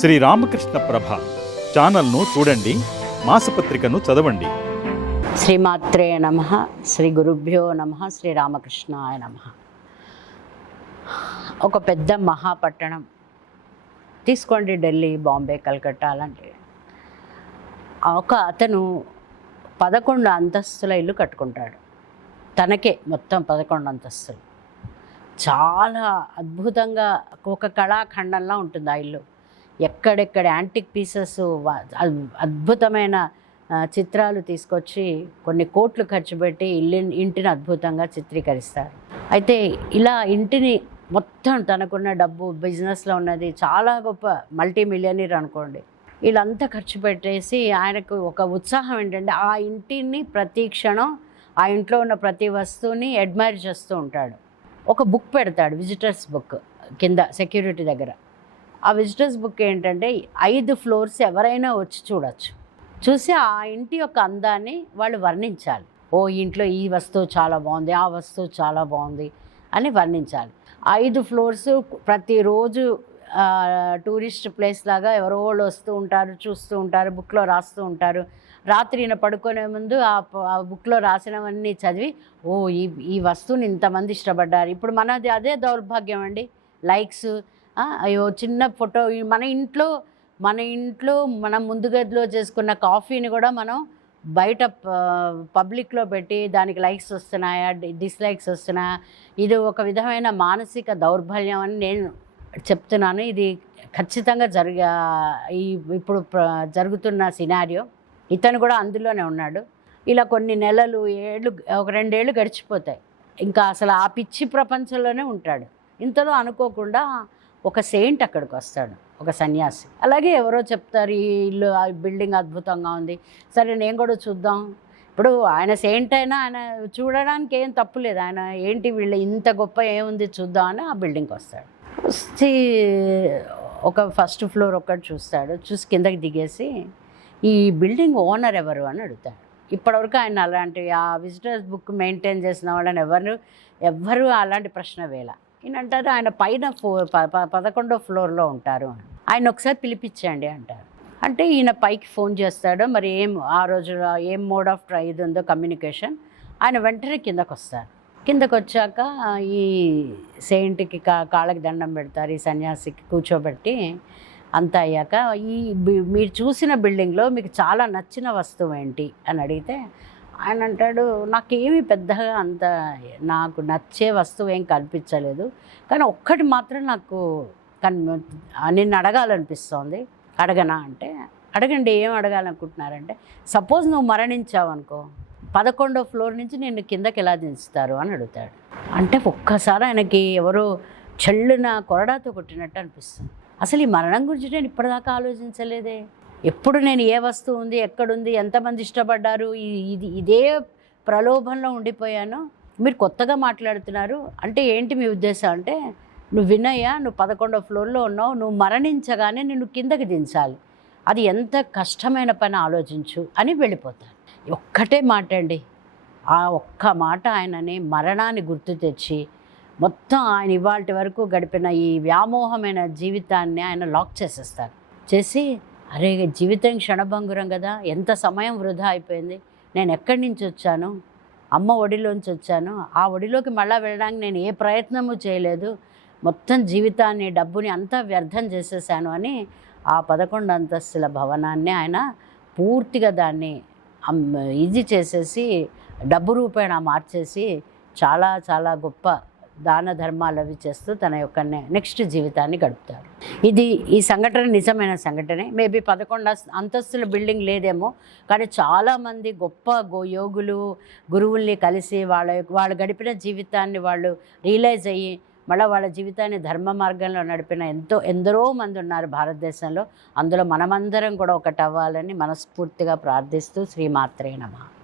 శ్రీ రామకృష్ణ ప్రభ. ఛానల్ను చూడండి మాసపత్రికను చదవండి. శ్రీమాత్రే నమ శ్రీ గురుభ్యో నమ శ్రీ రామకృష్ణాయ నమ. ఒక పెద్ద మహాపట్టణం. తీసుకోండి ఢిల్లీ బాంబే కలకట్టా అలాంటివి ఒక అతను పదకొండు అంతస్తుల ఇల్లు కట్టుకుంటాడు. తనకే మొత్తం పదకొండు అంతస్తులు. చాలా అద్భుతంగా ఒక కళాఖండంలా ఉంటుంది ఆ ఇల్లు. ఎక్కడెక్కడ యాంటిక్ పీసెస్ అద్భుతమైన చిత్రాలు తీసుకొచ్చి కొన్ని కోట్లు ఖర్చు పెట్టి ఇల్లు ఇంటిని అద్భుతంగా చిత్రీకరిస్తారు. అయితే ఇలా ఇంటిని మొత్తం తనకున్న డబ్బు బిజినెస్లో ఉన్నది చాలా గొప్ప మల్టీ మిలియనీర్ అనుకోండి. వీళ్ళంతా ఖర్చు పెట్టేసి ఆయనకు ఒక ఉత్సాహం ఏంటంటే ఆ ఇంటిని ప్రతి క్షణం ఆ ఇంట్లో ఉన్న ప్రతి వస్తువుని అడ్మైర్ చేస్తూ ఉంటాడు. ఒక బుక్ పెడతాడు విజిటర్స్ బుక్ కింద సెక్యూరిటీ దగ్గర. ఆ విజిటర్స్ బుక్ ఏంటంటే ఐదు ఫ్లోర్స్ ఎవరైనా వచ్చి చూడొచ్చు. చూసి ఆ ఇంటి యొక్క అందాన్ని వాళ్ళు వర్ణించాలి. ఓ ఇంట్లో ఈ వస్తువు చాలా బాగుంది ఆ వస్తువు చాలా బాగుంది అని వర్ణించాలి. ఐదు ఫ్లోర్స్ ప్రతిరోజు టూరిస్ట్ ప్లేస్ లాగా ఎవరో వాళ్ళు వస్తూ ఉంటారు చూస్తూ ఉంటారు బుక్లో రాస్తూ ఉంటారు. రాత్రి పడుకునే ముందు ఆ బుక్లో రాసినవన్నీ చదివి ఓ ఈ ఈ వస్తువుని ఇంతమంది ఇష్టపడ్డారు. ఇప్పుడు మనది అదే దౌర్భాగ్యం అండి. లైక్స్ అయ్యో చిన్న ఫోటో. మన ఇంట్లో మన ఇంట్లో మనం ముందు గదిలో చేసుకున్న కాఫీని కూడా మనం బయట పబ్లిక్లో పెట్టి దానికి లైక్స్ వస్తున్నాయా డిస్లైక్స్ వస్తున్నాయా ఇది ఒక విధమైన మానసిక దౌర్బల్యం అని నేను చెప్తున్నాను. ఇది ఖచ్చితంగా జరిగ ఈ ఇప్పుడు ప్ర- జరుగుతున్న సినారియో. ఇతను కూడా అందులోనే ఉన్నాడు. ఇలా కొన్ని నెలలు ఏళ్ళు ఒక రెండేళ్ళు గడిచిపోతాయి. ఇంకా అసలు ఆ పిచ్చి ప్రపంచంలోనే ఉంటాడు. ఇంతలో అనుకోకుండా ఒక సెయింట్ అక్కడికి వస్తాడు ఒక సన్యాసి. అలాగే ఎవరో చెప్తారు ఈ ఇల్లు ఆ బిల్డింగ్ అద్భుతంగా ఉంది. సరే నేను కూడా చూద్దాం. ఇప్పుడు ఆయన సెయింట్ అయినా ఆయన చూడడానికి ఏం తప్పు లేదు. ఆయన ఏంటి వీళ్ళు ఇంత గొప్ప ఏముంది చూద్దాం అని ఆ బిల్డింగ్కి వస్తాడు. వచ్చి ఒక ఫస్ట్ ఫ్లోర్ ఒక్కటి చూస్తాడు. చూసి కిందకి దిగేసి ఈ బిల్డింగ్ ఓనర్ ఎవరు అని అడుగుతాడు. ఇప్పటివరకు ఆయన అలాంటి ఆ విజిటర్స్ బుక్ మెయింటైన్ చేసిన వాళ్ళని ఎవరు ఎవ్వరు అలాంటి ప్రశ్న వేళ ఈయన అంటారు ఆయన పైన ఫో ప- ప- పదకొండో ఫ్లోర్లో ఉంటారు ఆయన ఒకసారి పిలిపించండి అంటారు. అంటే ఈయన పైకి ఫోన్ చేస్తాడు మరి ఏం ఆ రోజు ఏం మోడ్ ఆఫ్ ఇది ఉందో కమ్యూనికేషన్. ఆయన వెంటనే కిందకు వస్తారు కిందకు వచ్చాక ఈ సెయింట్కి కా కాళ్ళకి దండం పెడతారు ఈ సన్యాసికి కూర్చోబెట్టి అంతా అయ్యాక ఈ మీరు చూసిన బిల్డింగ్లో మీకు చాలా నచ్చిన వస్తువు ఏంటి అని అడిగితే ఆయన అంటాడు నాకేమి పెద్దగా అంత నాకు నచ్చే వస్తువు ఏం కనిపించలేదు కానీ ఒక్కటి మాత్రం నాకు కన్ నిన్ను అడగాలనిపిస్తోంది. అడగనా? అంటే అడగండి ఏం అడగాలనుకుంటున్నారంటే సపోజ్ నువ్వు మరణించావు అనుకో పదకొండో ఫ్లోర్ నుంచి నిన్ను కిందకి ఎలా దించుతారు? అని అడుగుతాడు. అంటే ఒక్కసారి ఆయనకి ఎవరో చెల్లున కొరడాతో కొట్టినట్టు అనిపిస్తుంది. అసలు ఈ మరణం గురించి నేను ఇప్పటిదాకా ఆలోచించలేదే. ఎప్పుడు నేను ఏ వస్తువు ఉంది ఎక్కడుంది ఎంతమంది ఇష్టపడ్డారు ఇది ఇదే ప్రలోభంలో ఉండిపోయాను మీరు కొత్తగా మాట్లాడుతున్నారు. అంటే ఏంటి మీ ఉద్దేశం అంటే నువ్వు వినయ్యా నువ్వు పదకొండో ఫ్లోర్లో ఉన్నావు నువ్వు మరణించగానే నిన్ను కిందకి దించాలి. అది ఎంత కష్టమైన పని ఆలోచించు అని వెళ్ళిపోతాను. ఒక్కటే మాట అండి. ఆ ఒక్క మాట ఆయనని మరణాన్ని గుర్తు తెచ్చి మొత్తం ఆయన ఇవాళ వరకు గడిపిన ఈ వ్యామోహమైన జీవితాన్ని ఆయన లాక్ చేసేస్తారు. చేసి అరే జీవితం క్షణభంగురం కదా. ఎంత సమయం వృధా అయిపోయింది. నేను ఎక్కడి నుంచి వచ్చాను? అమ్మ ఒడిలోంచి వచ్చాను. ఆ ఒడిలోకి మళ్ళీ వెళ్ళడానికి నేను ఏ ప్రయత్నము చేయలేదు. మొత్తం జీవితాన్ని డబ్బుని అంతా వ్యర్థం చేసేసాను అని ఆ పదకొండు అంతస్తుల భవనాన్ని ఆయన పూర్తిగా దాన్ని ఇది చేసేసి డబ్బు రూపాయన మార్చేసి చాలా చాలా గొప్ప దాన ధర్మాలు అవి చేస్తూ తన యొక్క నెక్స్ట్ జీవితాన్ని గడుపుతారు ఇది ఈ సంఘటన నిజమైన సంఘటనే. మేబీ పదకొండు అంతస్తుల బిల్డింగ్ లేదేమో కానీ చాలామంది గొప్ప గో యోగులు గురువుల్ని కలిసి వాళ్ళ యొక్క- వాళ్ళు గడిపిన జీవితాన్ని వాళ్ళు రియలైజ్ అయ్యి మళ్ళీ వాళ్ళ జీవితాన్ని ధర్మ మార్గంలో నడిపిన ఎంతో ఎందరో మంది ఉన్నారు భారతదేశంలో. అందులో మనమందరం కూడా ఒకటి అవ్వాలని మనస్ఫూర్తిగా ప్రార్థిస్తూ శ్రీమాత్రే నమః.